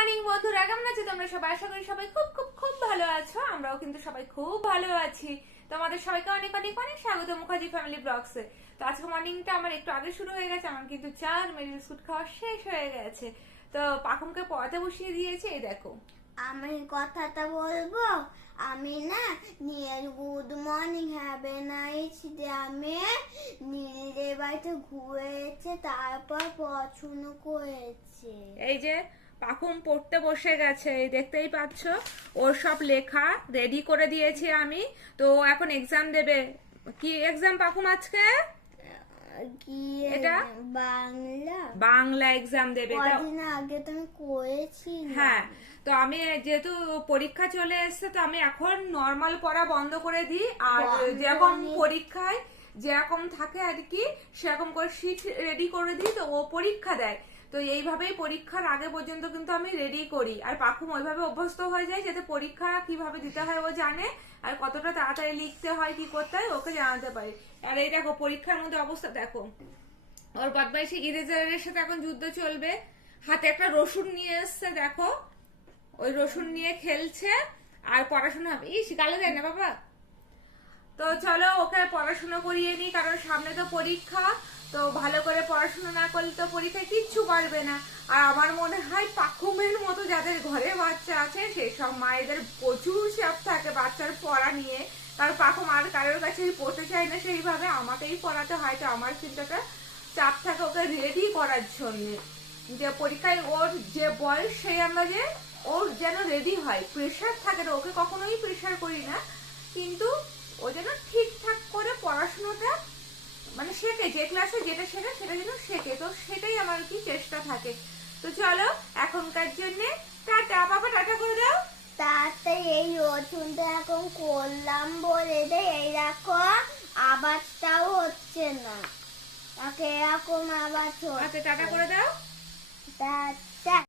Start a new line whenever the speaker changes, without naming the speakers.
Morning বন্ধুরা। কেমন আছো তোমরা সবাই? আশা করি সবাই খুব খুব খুব ভালো আছো। আমরাও কিন্তু সবাই খুব ভালো আছি। তোমাদের সবাইকে অনেক অনেক অনেক স্বাগত মুখার্জি ফ্যামিলি ব্লগসে তো আজকে মর্নিংটা আমার একটু আগে শুরু হয়ে গেছে। আমার কিন্তু চা আর মেরি বিস্কুট খাওয়া শেষ হয়ে গেছে। তো পাখুমকে পড়াতে বসিয়ে দিয়েছে এই দেখো।
আমি কথাটা বলব? আমি না Neel good morning have a nice day আমি নীলের বাড়িতে ঘুরেছে তারপর পছন্দ করেছে।
এই যে পাখুম পড়তে বসে গেছে দেখতেই পাচ্ছ। ওর সব লেখা রেডি করে দিয়েছি আমি। তো এখন এক্সাম দেবে। কি এক্সাম পাখুম আজকে? এটা?
বাংলা।
বাংলা এক্সাম দেবে। তা-
আগে তুমি করেছি
হ্যাঁ তো আমি যেহেতু পরীক্ষা চলে এসেছে তো আমি এখন নর্মাল পড়া বন্ধ করে দিই। আর যেরকম পরীক্ষায় যেরকম থাকে আর কি সেরকম করে শিট রেডি করে দিই তো ও পরীক্ষা দেয়। তো এইভাবেই পরীক্ষার আগে পর্যন্ত কিন্তু আমি রেডি করি। আর পাখুম ওইভাবে অভ্যস্ত হয়ে যায় যাতে পরীক্ষা কীভাবে দিতে হয় ও জানে, আর কতটা তাড়াতাড়ি লিখতে হয়, কি করতে হয় ওকে জানাতে পারি। আর এই দেখো, পরীক্ষার মধ্যে অবস্থা, দেখো। ওর বদমাইশি ইরেজারের সাথে এখন যুদ্ধ চলবে। হাতে একটা রসুন নিয়ে এসছে, দেখো। ওই রসুন নিয়ে খেলছে, আর পড়াশোনা হবে ইস, গালে দেয় না বাবা। তো চলো ওকে পড়াশোনা করিয়ে নিই, কারণ সামনে তো পরীক্ষা, তো ভালো করে পড়াশোনা না করলে তো পরীক্ষায় কিচ্ছু পারবে না। আর আমার মনে হয় পাখুমের মতো যাদের ঘরে বাচ্চা আছে সেই সব মায়েদের প্রচুর চাপ থাকে বাচ্চার পড়া নিয়ে। কারণ পাখুম আর কারোর কাছে পড়তে চায় না সেইভাবে আমাকেই পড়াতে হয়, তো আমার কিন্তু একটা চাপ থাকে ওকে রেডি করার জন্য। যে পরীক্ষায় ওর যে বয়স সেই আন্দাজে ওর যেন রেডি হয়। প্রেশার থাকে না, ওকে কখনোই প্রেশার করি না। কিন্তু ও যেন ঠিকঠাক করে পড়াশোনাটা মানে শেখে যে ক্লাসে যেটা শেখে সেটা যেন শেখে। তো সেটাই আমার কি চেষ্টা থাকে। তো চলো এখনকার জন্য টাটা বাবা টাটা করে দাও।
তাতে এই রসুনটা এখন করলাম বলে দে এই দেখো আওয়াজটাও হচ্ছে না। তাকে এরকম আওয়াজ
আচ্ছা টাটা করে দাও।
হচ্ছে